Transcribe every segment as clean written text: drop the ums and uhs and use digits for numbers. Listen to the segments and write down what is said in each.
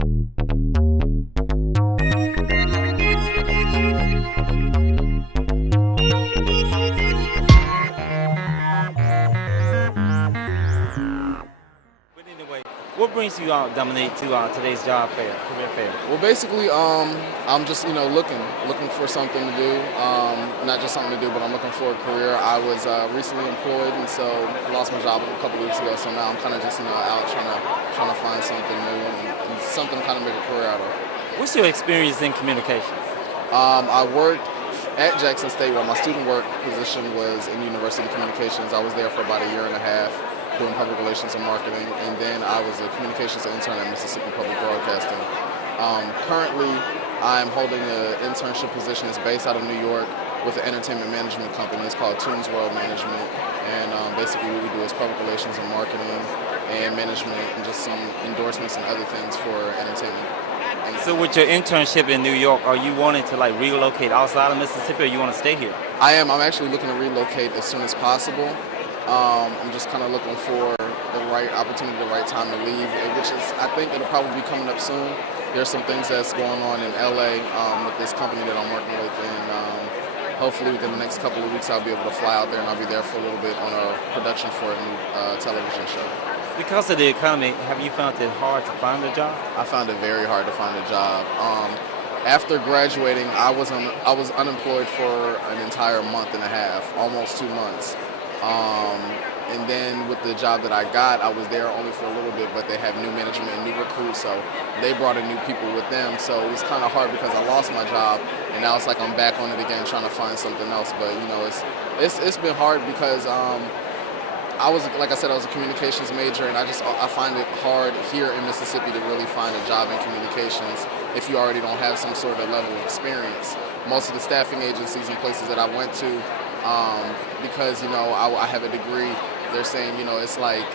But anyway, what brings you out, Dominique, to today's job fair, career fair? Well, basically, I'm just looking for something to do. Not just something to do, but I'm looking for a career. I was recently employed, and so I lost my job a couple weeks ago. So now I'm kind of just out trying to find something new and something to kind of make a career out of. What's your experience in communications? I worked at Jackson State, where my student work position was in University Communications. I was there for about a year and a half doing public relations and marketing, and then I was a communications intern at Mississippi Public Broadcasting. Currently, I'm holding an internship position. It's based out of New York with an entertainment management company. It's called Tunes World Management, and basically what we do is public relations and marketing and management and just some endorsements and other things for entertainment. So with your internship in New York, are you wanting to relocate outside of Mississippi, or you want to stay here? I am. I'm actually looking to relocate as soon as possible. I'm just kind of looking for the right opportunity, the right time to leave, which is, I think it'll probably be coming up soon. There's some things that's going on in LA with this company that I'm working with, and hopefully within the next couple of weeks I'll be able to fly out there and I'll be there for a little bit on a production for a new television show. Because of the economy, have you found it hard to find a job? I found it very hard to find a job. After graduating, I was unemployed for an entire month and a half, almost 2 months. And then with the job that I got, I was there only for a little bit, but they have new management and new recruits, so they brought in new people with them. So it was kind of hard because I lost my job, and now it's like I'm back on it again trying to find something else. But it's been hard because I was, like I said, I was a communications major, and I find it hard here in Mississippi to really find a job in communications if you already don't have some sort of level of experience. Most of the staffing agencies and places that I went to, because I have a degree, they're saying it's like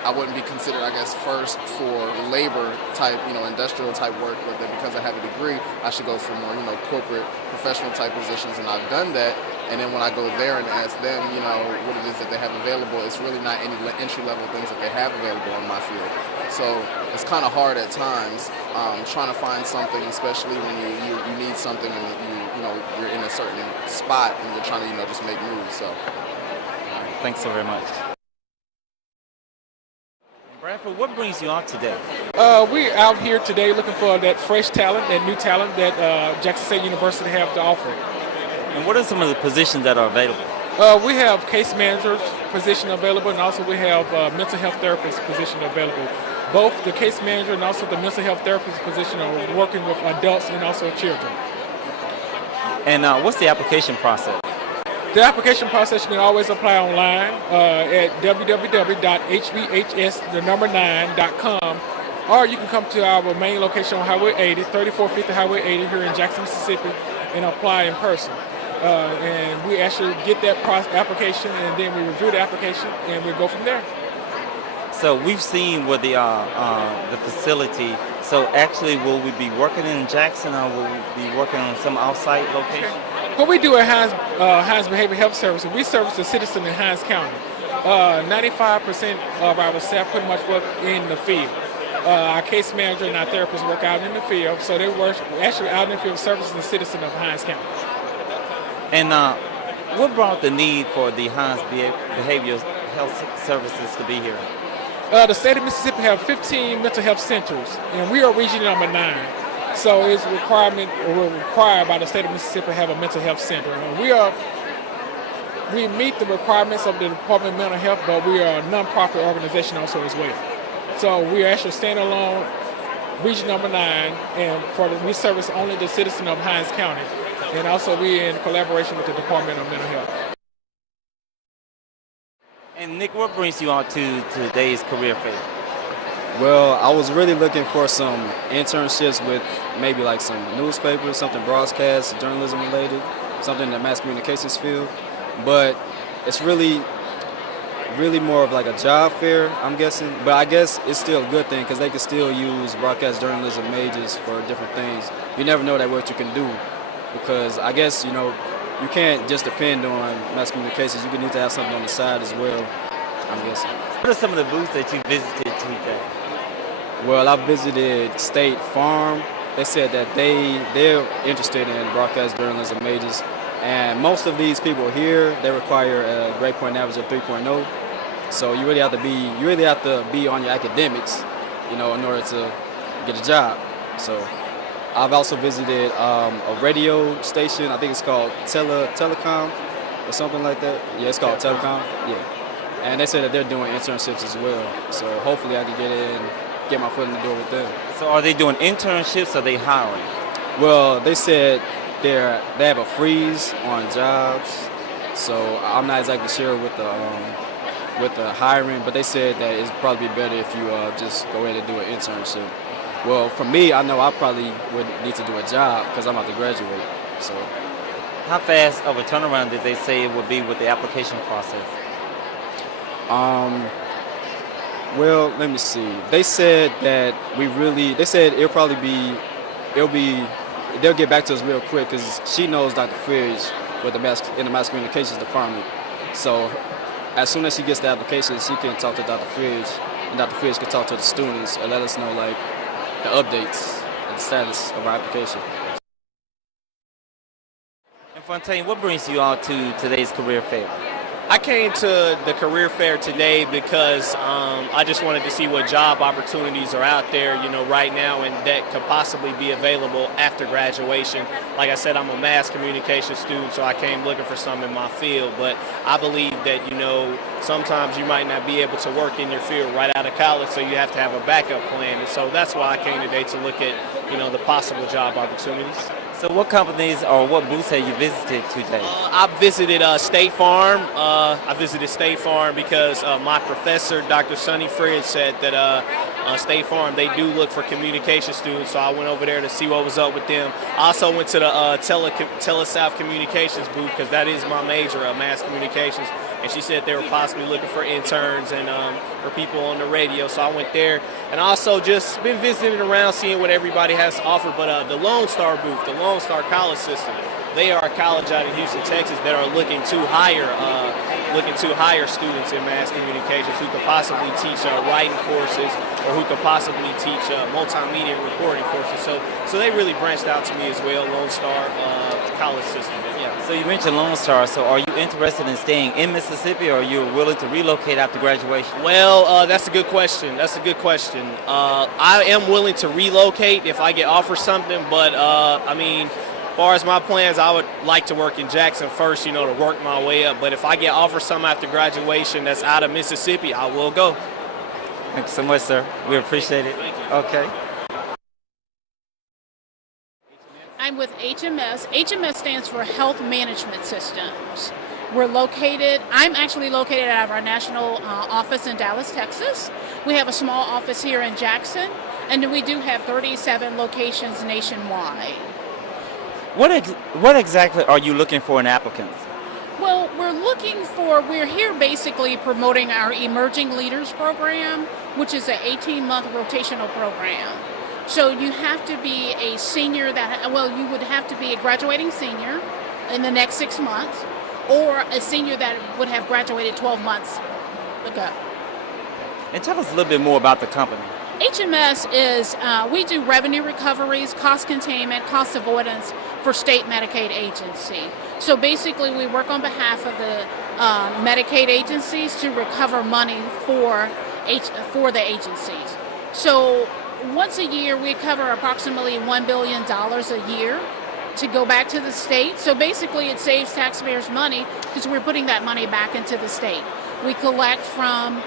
I wouldn't be considered, I guess, first for labor type, industrial type work, but that because I have a degree, I should go for more, corporate, professional type positions, and I've done that. And then when I go there and ask them, what it is that they have available, it's really not any entry-level things that they have available in my field. So it's kind of hard at times trying to find something, especially when you need something and you're in a certain spot and you're trying to just make moves. So thanks so very much. Bradford, what brings you out today? We're out here today looking for that fresh talent, that new talent that Jackson State University have to offer. And what are some of the positions that are available? We have case manager's position available, and also we have mental health therapist position available. Both the case manager and also the mental health therapist position are working with adults and also children. And what's the application process? The application process you can always apply online at www.hbhs9.com, or you can come to our main location on Highway 80, 3450 Highway 80 here in Jackson, Mississippi, and apply in person. And we actually get that application, and then we review the application, and we go from there. So we've seen with the facility. So actually, will we be working in Jackson, or will we be working on some outside location? What we do at Hines Behavioral Health Services, we service the citizen in Hines County. 95% of our staff pretty much work in the field. Our case manager and our therapists work out in the field, so they work actually out in the field servicing the citizen of Hines County. And what brought the need for the Hines Behavioral Health Services to be here? The state of Mississippi have 15 mental health centers, and we are region number 9. So it's required by the state of Mississippi to have a mental health center. And we meet the requirements of the Department of Mental Health, but we are a non-profit organization also as well. So we are actually standalone region number 9, and we service only the citizen of Hines County. And also we're in collaboration with the Department of Mental Health. And Nick, what brings you out to today's career fair? Well, I was really looking for some internships with maybe like some newspapers, something broadcast, journalism related, something in the mass communications field. But it's really more of like a job fair, I'm guessing. But I guess it's still a good thing because they can still use broadcast journalism majors for different things. You never know that what you can do, because I guess, you you can't just depend on mass communications. You need to have something on the side as well, I'm guessing. What are some of the booths that you visited today? Well, I visited State Farm. They said that they're interested in broadcast journalism majors, and most of these people here they require a grade point average of 3.0. So you really have to be on your academics, in order to get a job. So I've also visited a radio station. I think it's called Telecom or something like that. Yeah, it's called Telecom. Yeah, and they said that they're doing internships as well. So hopefully I can get my foot in the door with them. So are they doing internships or are they hiring? Well, they said they have a freeze on jobs, so I'm not exactly sure with the hiring, but they said that it'd probably be better if you just go ahead and do an internship. Well, for me, I know I probably would need to do a job because I'm about to graduate. So, How fast of a turnaround did they say it would be with the application process? well, let me see. They said that they'll get back to us real quick because she knows Dr. Fridge with in the mass communications department. So as soon as she gets the application, she can talk to Dr. Fridge, and Dr. Fridge can talk to the students and let us know the updates and the status of our application. And Fontaine, what brings you out to today's career fair? I came to the career fair today because I just wanted to see what job opportunities are out there, right now and that could possibly be available after graduation. Like I said, I'm a mass communication student, so I came looking for some in my field. But I believe that, sometimes you might not be able to work in your field right out of college, so you have to have a backup plan. And so that's why I came today to look at, the possible job opportunities. So what companies or what booths have you visited today? I visited State Farm. I visited State Farm because my professor, Dr. Sonny Fridge, said that State Farm, they do look for communication students, so I went over there to see what was up with them. I also went to the TeleSouth Communications booth because that is my major, mass communications, and she said they were possibly looking for interns and for people on the radio, so I went there. And also just been visiting around, seeing what everybody has to offer. But the Lone Star booth, the Lone Star College System, they are a college out in Houston, Texas that are looking to hire students in mass communications who could possibly teach writing courses or who could possibly teach multimedia and recording courses. So they really branched out to me as well, Lone Star College System. Yeah. So you mentioned Lone Star. So are you interested in staying in Mississippi, or are you willing to relocate after graduation? Well, that's a good question. I am willing to relocate if I get offered something, but as far as my plans, I would like to work in Jackson first, to work my way up. But if I get offered something after graduation that's out of Mississippi, I will go. Thank you so much, sir. We appreciate it. Okay. I'm with HMS. HMS stands for Health Management Systems. I'm actually located out of our national office in Dallas, Texas. We have a small office here in Jackson, and then we do have 37 locations nationwide. What exactly are you looking for in applicants? Well, we're here basically promoting our Emerging Leaders Program, which is an 18-month rotational program. So you have to be a senior you would have to be a graduating senior in the next 6 months, or a senior that would have graduated 12 months ago. And tell us a little bit more about the company. HMS is, we do revenue recoveries, cost containment, cost avoidance for state Medicaid agency. So basically we work on behalf of the Medicaid agencies to recover money for the agencies. So once a year we cover approximately $1 billion a year to go back to the state. So basically it saves taxpayers money because we're putting that money back into the state. We collect from,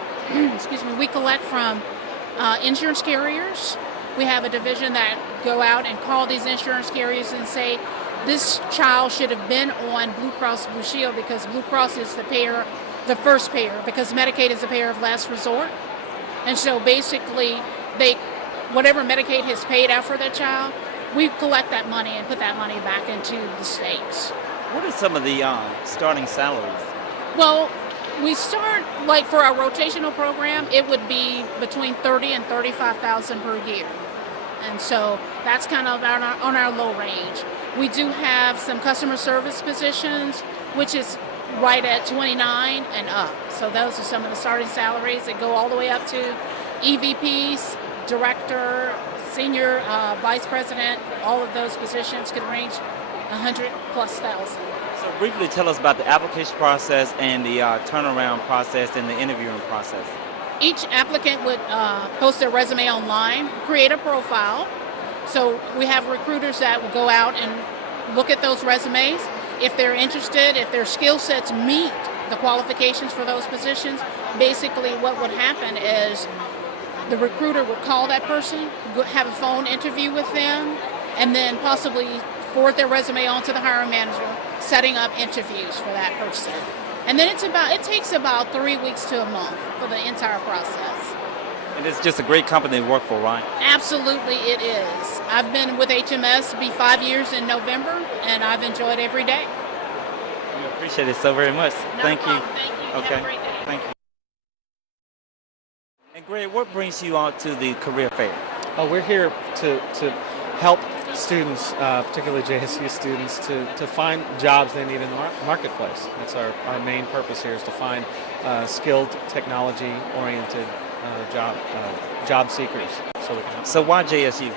insurance carriers. We have a division that go out and call these insurance carriers and say, this child should have been on Blue Cross Blue Shield because Blue Cross is the first payer, because Medicaid is the payer of last resort. And so basically, whatever Medicaid has paid out for that child, we collect that money and put that money back into the states. What are some of the starting salaries? Well, we start, for our rotational program, it would be between $30,000 and $35,000 per year. And so that's kind of on our low range. We do have some customer service positions, which is right at 29 and up. So those are some of the starting salaries that go all the way up to EVPs, director, senior vice president, all of those positions could range 100,000+. So briefly tell us about the application process and the turnaround process and the interviewing process. Each applicant would post their resume online, create a profile. So we have recruiters that will go out and look at those resumes. If they're interested, if their skill sets meet the qualifications for those positions, basically what would happen is the recruiter would call that person, have a phone interview with them, and then possibly forward their resume on to the hiring manager, setting up interviews for that person. And then it takes about 3 weeks to a month for the entire process. And it's just a great company to work for, right? Absolutely it is. I've been with HMS, be 5 years in November, and I've enjoyed every day. We appreciate it so very much. No Thank problem. you. Thank you. Okay. Have a great day. Thank you. And Greg, what brings you out to the career fair? We're here to help students, particularly JSU students, to find jobs they need in the marketplace. That's our main purpose here, is to find skilled, technology-oriented job seekers. So we can help. So why JSU?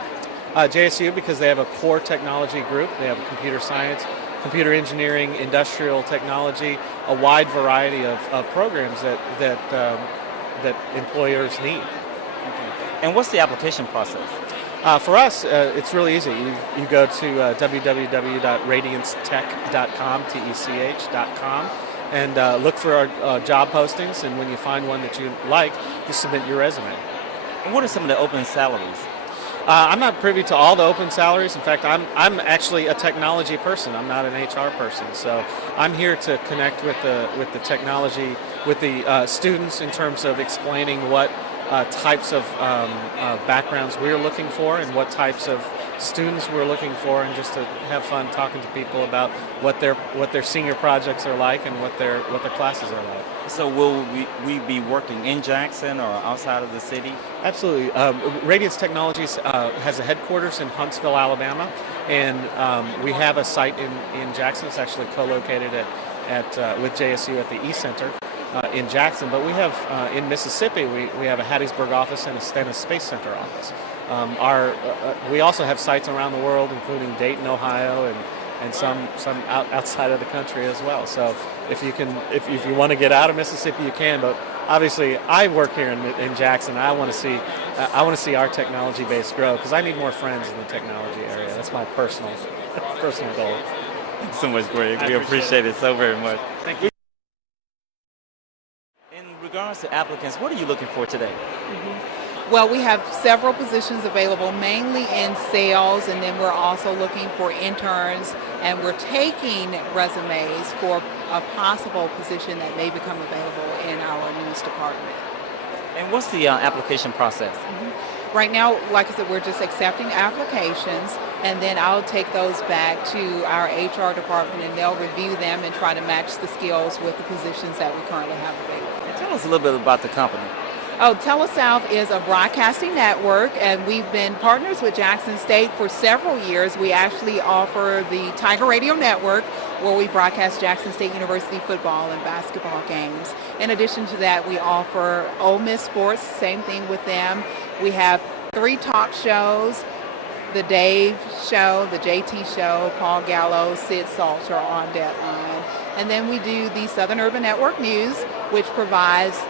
JSU, because they have a core technology group. They have computer science, computer engineering, industrial technology, a wide variety of programs that employers need. And what's the application process? For us, it's really easy. You go to www.radiancetech.com, TECH.com, and look for our job postings. And when you find one that you like, you submit your resume. And what are some of the open salaries? I'm not privy to all the open salaries. In fact, I'm actually a technology person. I'm not an HR person. So I'm here to connect with the technology, with the students in terms of explaining what types of backgrounds we're looking for and what types of students we're looking for, and just to have fun talking to people about what their senior projects are like and what their classes are like. So will we be working in Jackson or outside of the city? Absolutely. Radiance Technologies has a headquarters in Huntsville, Alabama, and we have a site in Jackson. It's actually co-located with JSU at the E-Center in Jackson. But we have in Mississippi, we have a Hattiesburg office and a Stennis Space Center office. We also have sites around the world, including Dayton, Ohio, and some outside of the country as well. So if you want to get out of Mississippi, you can. But obviously, I work here in Jackson. I want to see our technology base grow, because I need more friends in the technology area. That's my personal goal. Thanks so much, Greg. We appreciate it so very much. Thank you. In regards to applicants, what are you looking for today? Well, we have several positions available, mainly in sales, and then we're also looking for interns, and we're taking resumes for a possible position that may become available in our news department. And what's the application process? Right now, like I said, we're just accepting applications, and then I'll take those back to our HR department, and they'll review them and try to match the skills with the positions that we currently have available. And tell us a little bit about the company. Oh, TeleSouth is a broadcasting network, and we've been partners with Jackson State for several years. We actually offer the Tiger Radio Network, where we broadcast Jackson State University football and basketball games. In addition to that, we offer Ole Miss Sports, same thing with them. We have 3 talk shows: the Dave Show, the JT Show, Paul Gallo, Sid Salter on Deadline. And then we do the Southern Urban Network News, which provides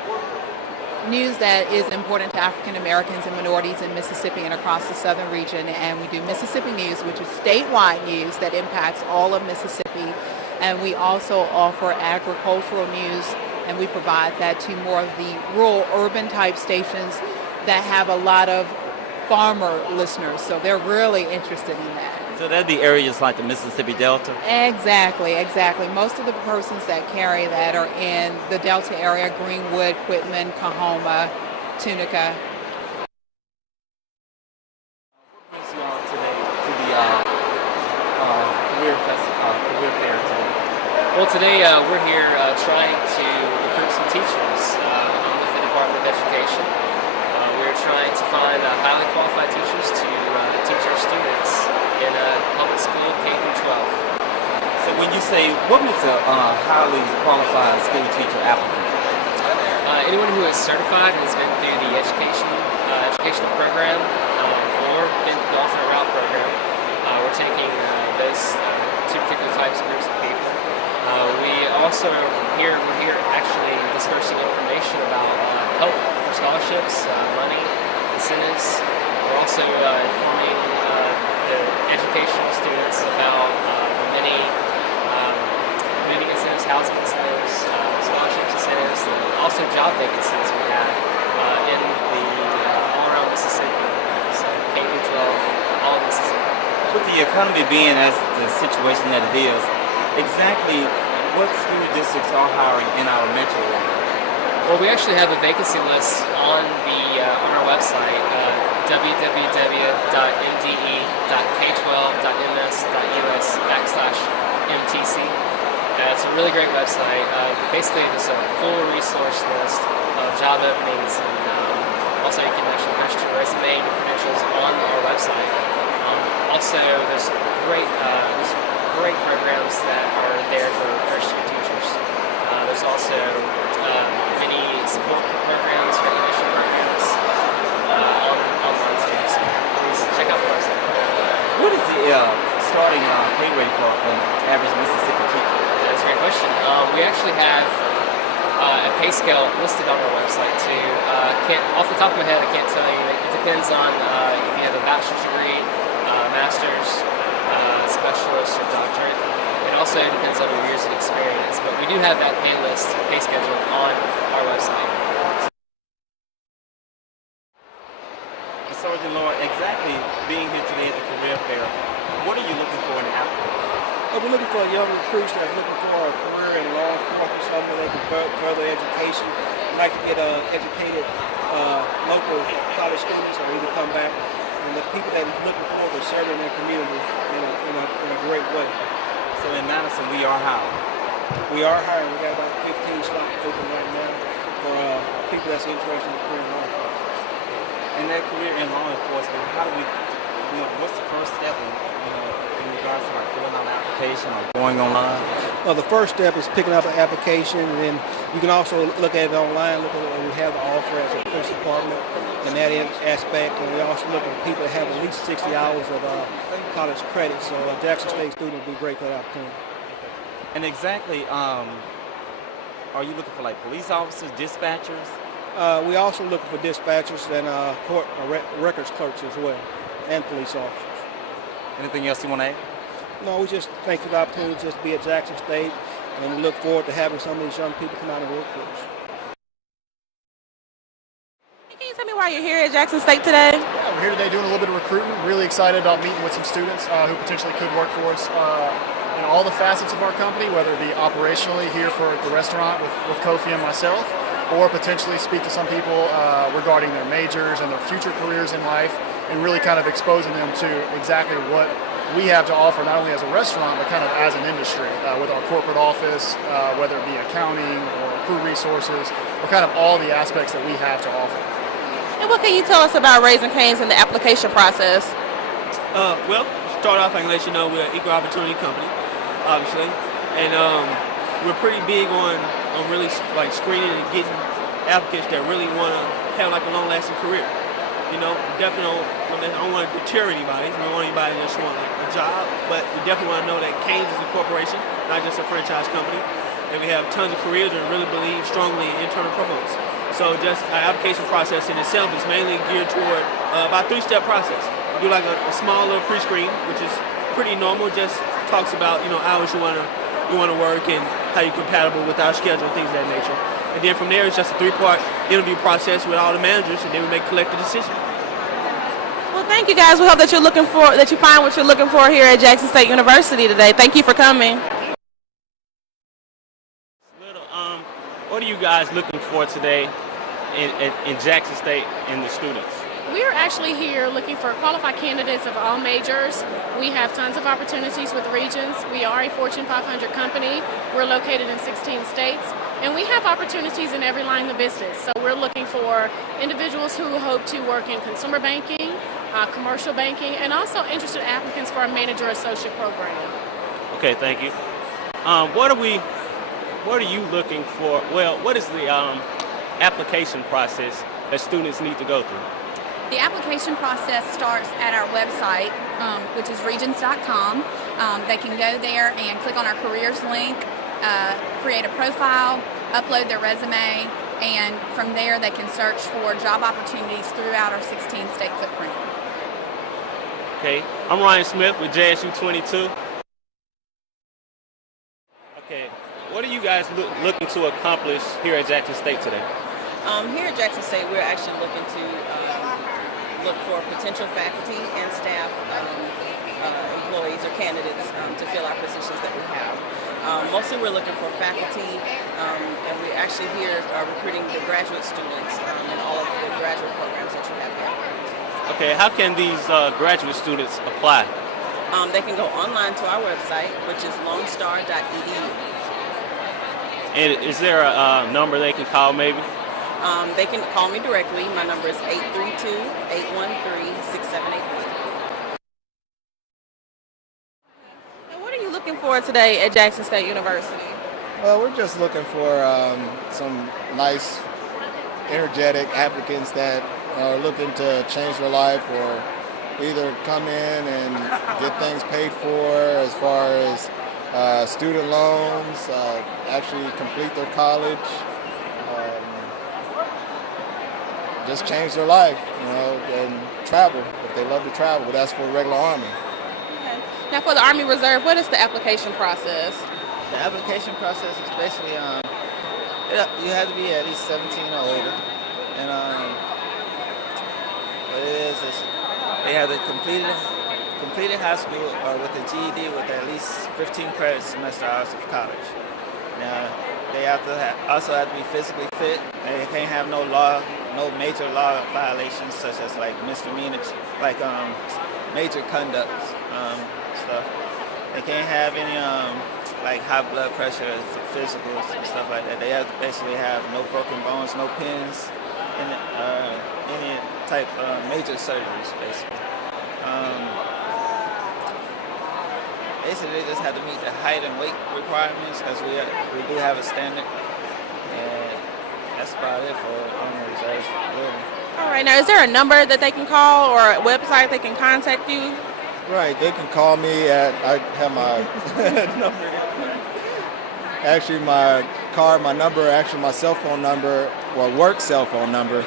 news that is important to African Americans and minorities in Mississippi and across the southern region. And we do Mississippi News, which is statewide news that impacts all of Mississippi. And we also offer agricultural news, and we provide that to more of the rural, urban type stations that have a lot of farmer listeners. So they're really interested in that. So that'd be areas like the Mississippi Delta? Exactly. Most of the persons that carry that are in the Delta area: Greenwood, Quitman, Coahoma, Tunica. What brings you all today to the career fair today? Well, today we're here trying to recruit some teachers with the Department of Education. We're trying to find highly qualified teachers to teach our students in public school K through 12. So when you say, what makes a highly qualified school teacher applicant? Anyone who is certified and has been through the education educational program or in the alternate route program. We're taking those two particular types of groups of people. We also we're here actually dispersing information about help for scholarships, money, incentives. We're also informing the educational students about the many moving incentives, housing incentives, scholarships incentives, and also job vacancies we have in the all around Mississippi, so K through 12, all of Mississippi. With the economy being as the situation that it is, exactly what school districts are hiring in our metro area? Well, we actually have a vacancy list on our website, www.mde.k12.ms.us/MTC. It's a really great website. Basically, it's a full resource list of job openings, and also you can actually post your resume and your credentials on our website. Also, there's great programs that are there for first-year teachers. There's also many support programs, recognition programs online too. So please check out the website. What is the starting pay rate for an average Mississippi teacher? That's a great question. We actually have a pay scale listed on our website too. Off the top of my head, I can't tell you. It depends on if you have a bachelor's degree, master's, specialist, or doctorate. It also depends on your years of experience, but we do have that pay list, pay schedule on our website. Sergeant Lord, exactly being here today at the career fair, what are you looking for in an applicant? We're looking for young recruits that's looking for a career in law enforcement, something they can further education. We'd like to get educated local college students or either come back. And the people that are looking forward to serving their community in a great way. So in Madison, we are hiring. We are hiring. We got about 15 slots open right now for people that's interested in career in law enforcement. And that career in law enforcement, how do we, what's the first step in regards to like filling out an application or going online? Well, the first step is picking up an application, and then you can also look at it online. Look at what we have to offer as a police department in that aspect, and we also look at people that have at least 60 hours of college credit. So a Jackson State student would be great for that opportunity. And exactly, are you looking for like police officers, dispatchers? We also looking for dispatchers and court records clerks as well, and police officers. Anything else you want to add? No, we just thank you for the opportunity to just be at Jackson State, and we look forward to having some of these young people come out and work for us. Can you tell me why you're here at Jackson State today? Yeah, we're here today doing a little bit of recruiting. Really excited about meeting with some students who potentially could work for us in all the facets of our company, whether it be operationally here for the restaurant with Kofi and myself, or potentially speak to some people regarding their majors and their future careers in life, and really kind of exposing them to exactly what we have to offer, not only as a restaurant, but kind of as an industry with our corporate office, whether it be accounting or crew resources, or kind of all the aspects that we have to offer. And what can you tell us about Raising Cane's and the application process? Well, start off, I can let you know we're an equal opportunity company, obviously, and we're pretty big on really like screening and getting applicants that really want to have like a long-lasting career. You know, definitely I don't want to deter anybody. We don't want anybody that just want like a job, but we definitely want to know that Cane's is a corporation, not just a franchise company, and we have tons of careers and really believe strongly in internal promotes. So just our application process in itself is mainly geared toward about a 3-step process. We do like a small little pre-screen, which is pretty normal. Just talks about hours you want to work and how you're compatible with our schedule and things of that nature. And then from there, it's just a 3-part interview process with all the managers, and then we make collective decisions. Well, thank you guys. We hope that you find what you're looking for here at Jackson State University today. Thank you for coming. What are you guys looking for today in Jackson State and the students? We're actually here looking for qualified candidates of all majors. We have tons of opportunities with regions. We are a Fortune 500 company. We're located in 16 states, and we have opportunities in every line of business. So we're looking for individuals who hope to work in consumer banking, commercial banking, and also interested applicants for our manager associate program. Okay, thank you. What are you looking for? Well, what is the application process that students need to go through? The application process starts at our website, which is regions.com. They can go there and click on our careers link, create a profile, upload their resume, and from there they can search for job opportunities throughout our 16-state footprint. Okay, I'm Ryan Smith with JSU 22. Okay, what are you guys looking to accomplish here at Jackson State today? Here at Jackson State, we're actually looking to look for potential faculty and staff employees or candidates to fill our positions that we have. Mostly we're looking for faculty, and we actually here are recruiting the graduate students in all of the graduate programs that you have here. Okay, how can these graduate students apply? They can go online to our website, which is lonestar.edu. And is there a number they can call maybe? They can call me directly. My number is 832-813-6783. And what are you looking for today at Jackson State University? Well, we're just looking for some nice, energetic applicants that are looking to change their life or either come in and get things paid for as far as student loans, actually complete their college, just change their life, and travel if they love to travel. But that's for the regular Army. Okay. Now, for the Army Reserve, what is the application process? The application process is basically you have to be at least 17 or older, and what it is they have to completed high school or with a GED with at least 15 credit semester hours of college. Now they have to also have to be physically fit. They can't have no major law violations such as like misdemeanors, like major conduct stuff. They can't have any like high blood pressure, physicals and stuff like that. They have to basically have no broken bones, no pins, and any type of major surgeries, basically. Basically, they just have to meet the height and weight requirements because we do have a standard, and that's about it for Army Reserves, really. All right. Now, is there a number that they can call or a website they can contact you? Right, they can call me at, I have my number. Actually, my cell phone number, well, work cell phone number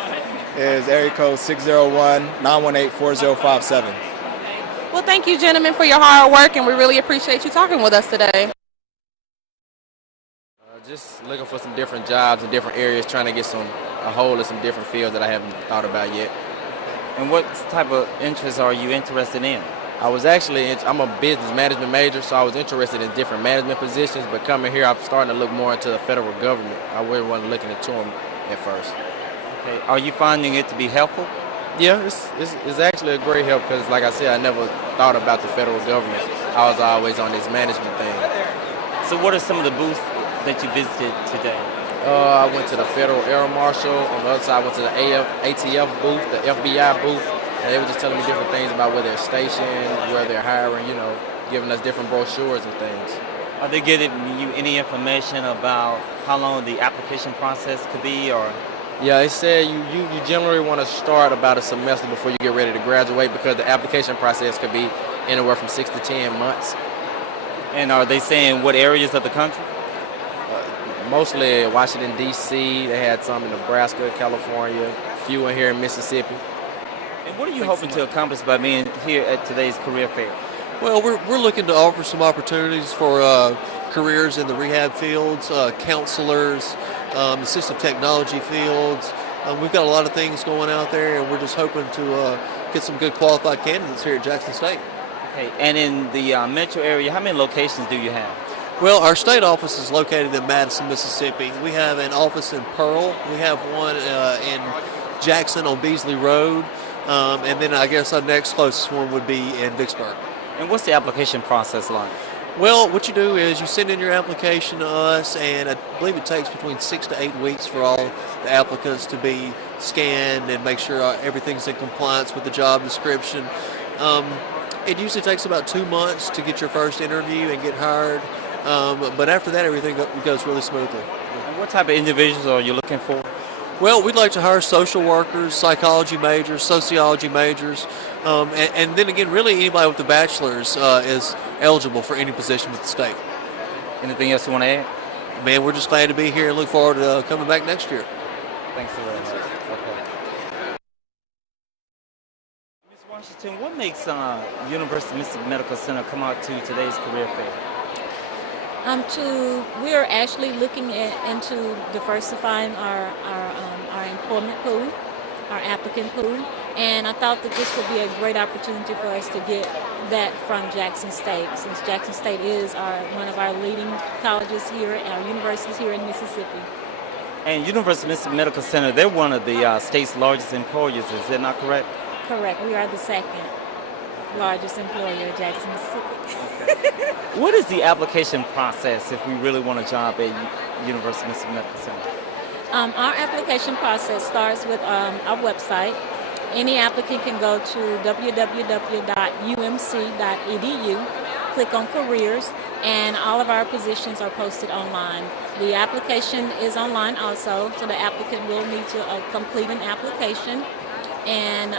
is area code 601-918-4057. Well, thank you, gentlemen, for your hard work, and we really appreciate you talking with us today. Just looking for some different jobs in different areas, trying to get a hold of some different fields that I haven't thought about yet. And what type of interests are you interested in? I'm a business management major, so I was interested in different management positions, but coming here, I'm starting to look more into the federal government. I really wasn't looking into them at first. Okay. Are you finding it to be helpful? Yeah, it's actually a great help because, like I said, I never thought about the federal government. I was always on this management thing. So what are some of the booths that you visited today? I went to the Federal Air Marshal. On the other side, I went to the ATF booth, the FBI booth. And they were just telling me different things about where they're stationed, where they're hiring, giving us different brochures and things. Are they giving you any information about how long the application process could be, or? Yeah, they said you generally want to start about a semester before you get ready to graduate because the application process could be anywhere from 6 to 10 months. And are they saying what areas of the country? Mostly Washington, D.C. They had some in Nebraska, California, a few in here in Mississippi. And what are you hoping to accomplish by being here at today's career fair? Well, we're looking to offer some opportunities for careers in the rehab fields, counselors, assistive technology fields. We've got a lot of things going out there, and we're just hoping to get some good qualified candidates here at Jackson State. Okay, and in the metro area, how many locations do you have? Well, our state office is located in Madison, Mississippi. We have an office in Pearl. We have one in Jackson on Beasley Road. And then I guess our next closest one would be in Vicksburg. And what's the application process like? Well, what you do is you send in your application to us, and I believe it takes between 6 to 8 weeks for all the applicants to be scanned and make sure everything's in compliance with the job description. It usually takes about 2 months to get your first interview and get hired, but after that, everything goes really smoothly. And what type of individuals are you looking for? Well, we'd like to hire social workers, psychology majors, sociology majors, and then again, really anybody with a bachelor's is eligible for any position with the state. Anything else you want to add? Man, we're just glad to be here and look forward to coming back next year. Thanks so very much. Okay. Ms. Washington, what makes University of Mississippi Medical Center come out to today's career fair? We are actually looking into diversifying our employment pool, our applicant pool, and I thought that this would be a great opportunity for us to get that from Jackson State, since Jackson State is one of our leading colleges here, our universities here in Mississippi. And University of Mississippi Medical Center, they're one of the state's largest employers, is that not correct? Correct. We are the second largest employer in Jackson, Mississippi. What is the application process if we really want a job at University of Mississippi Medical Center? Our application process starts with our website. Any applicant can go to www.umc.edu, click on careers, and all of our positions are posted online. The application is online also, so the applicant will need to complete an application and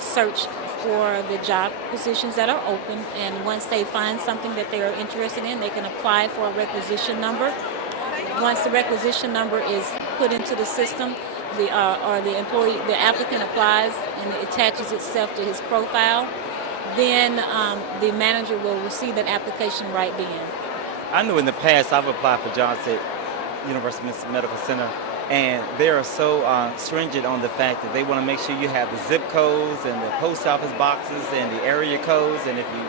search for the job positions that are open, and once they find something that they are interested in, they can apply for a requisition number. Once the requisition number is put into the system, the applicant applies and it attaches itself to his profile, then the manager will receive that application right then. I know in the past I've applied for jobs at University of Mississippi Medical Center, and they are so stringent on the fact that they want to make sure you have the zip codes and the post office boxes and the area codes, and if you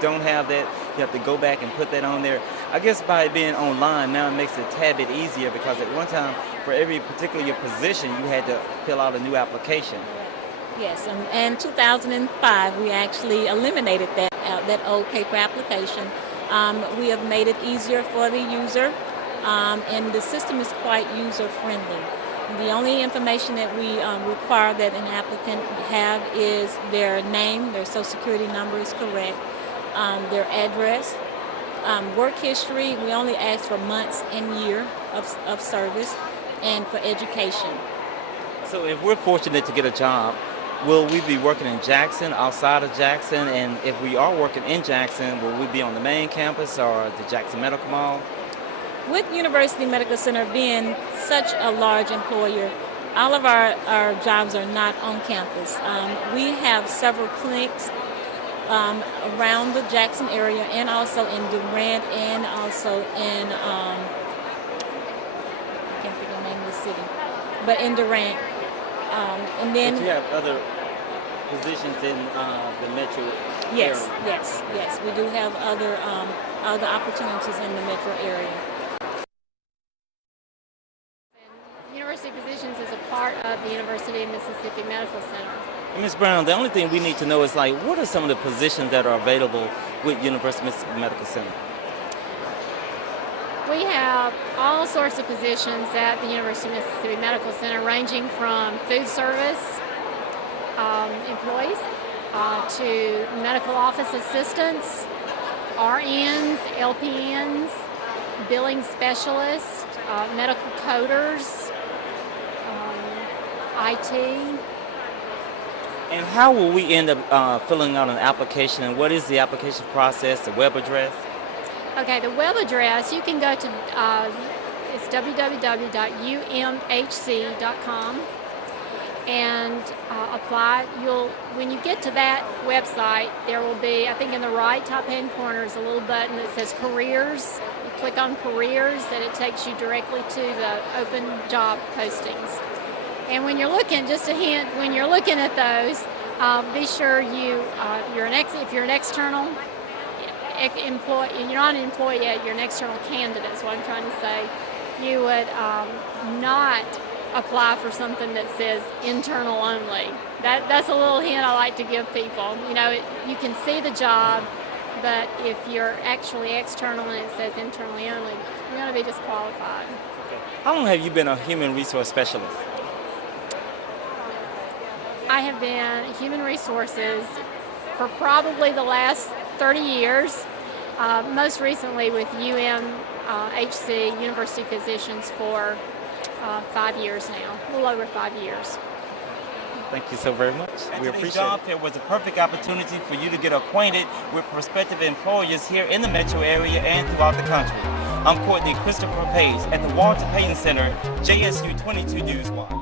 don't have that, you have to go back and put that on there. I guess by being online now it makes it a tad bit easier, because at one time for every particular your position you had to fill out a new application. Yes, and in 2005 we actually eliminated that old paper application. We have made it easier for the user, and the system is quite user-friendly. The only information that we require that an applicant have is their name, their social security number is correct, their address, work history. We only ask for months and year of service, and for education. So if we're fortunate to get a job, will we be working in Jackson, outside of Jackson? And if we are working in Jackson, will we be on the main campus or the Jackson Medical Mall? With University Medical Center being such a large employer, all of our jobs are not on campus. We have several clinics around the Jackson area, and also in Durant, and also in, I can't think of the name of the city, but in Durant. And then, but you have other positions in the metro yes, area? Yes. We do have other opportunities in the metro area. University Positions is a part of the University of Mississippi Medical Center. Ms. Brown, the only thing we need to know is, like, what are some of the positions that are available with University of Mississippi Medical Center? We have all sorts of positions at the University of Mississippi Medical Center, ranging from food service employees to medical office assistants, RNs, LPNs, billing specialists, medical coders, IT. And how will we end up filling out an application, and what is the application process, the web address? Okay, the web address, you can go to, it's www.umhc.com and apply. When you get to that website, there will be, I think in the right top hand corner is a little button that says careers. You click on careers and it takes you directly to the open job postings. And when you're looking, just a hint, when you're looking at those, be sure if you're an external employee, you're not an employee yet, you're an external candidate, is what I'm trying to say. You would not apply for something that says internal only. That's a little hint I like to give people. You know, you can see the job, but if you're actually external and it says internally only, you're going to be disqualified. How long have you been a human resource specialist? I have been human resources for probably the last 30 years, most recently with UMHC, University Physicians, for 5 years now, a little over 5 years. Thank you so very much. We appreciate job fair was a perfect opportunity for you to get acquainted with prospective employers here in the metro area and throughout the country. I'm Courtney Christopher Page at the Walter Payton Center, JSU 22 News Watch.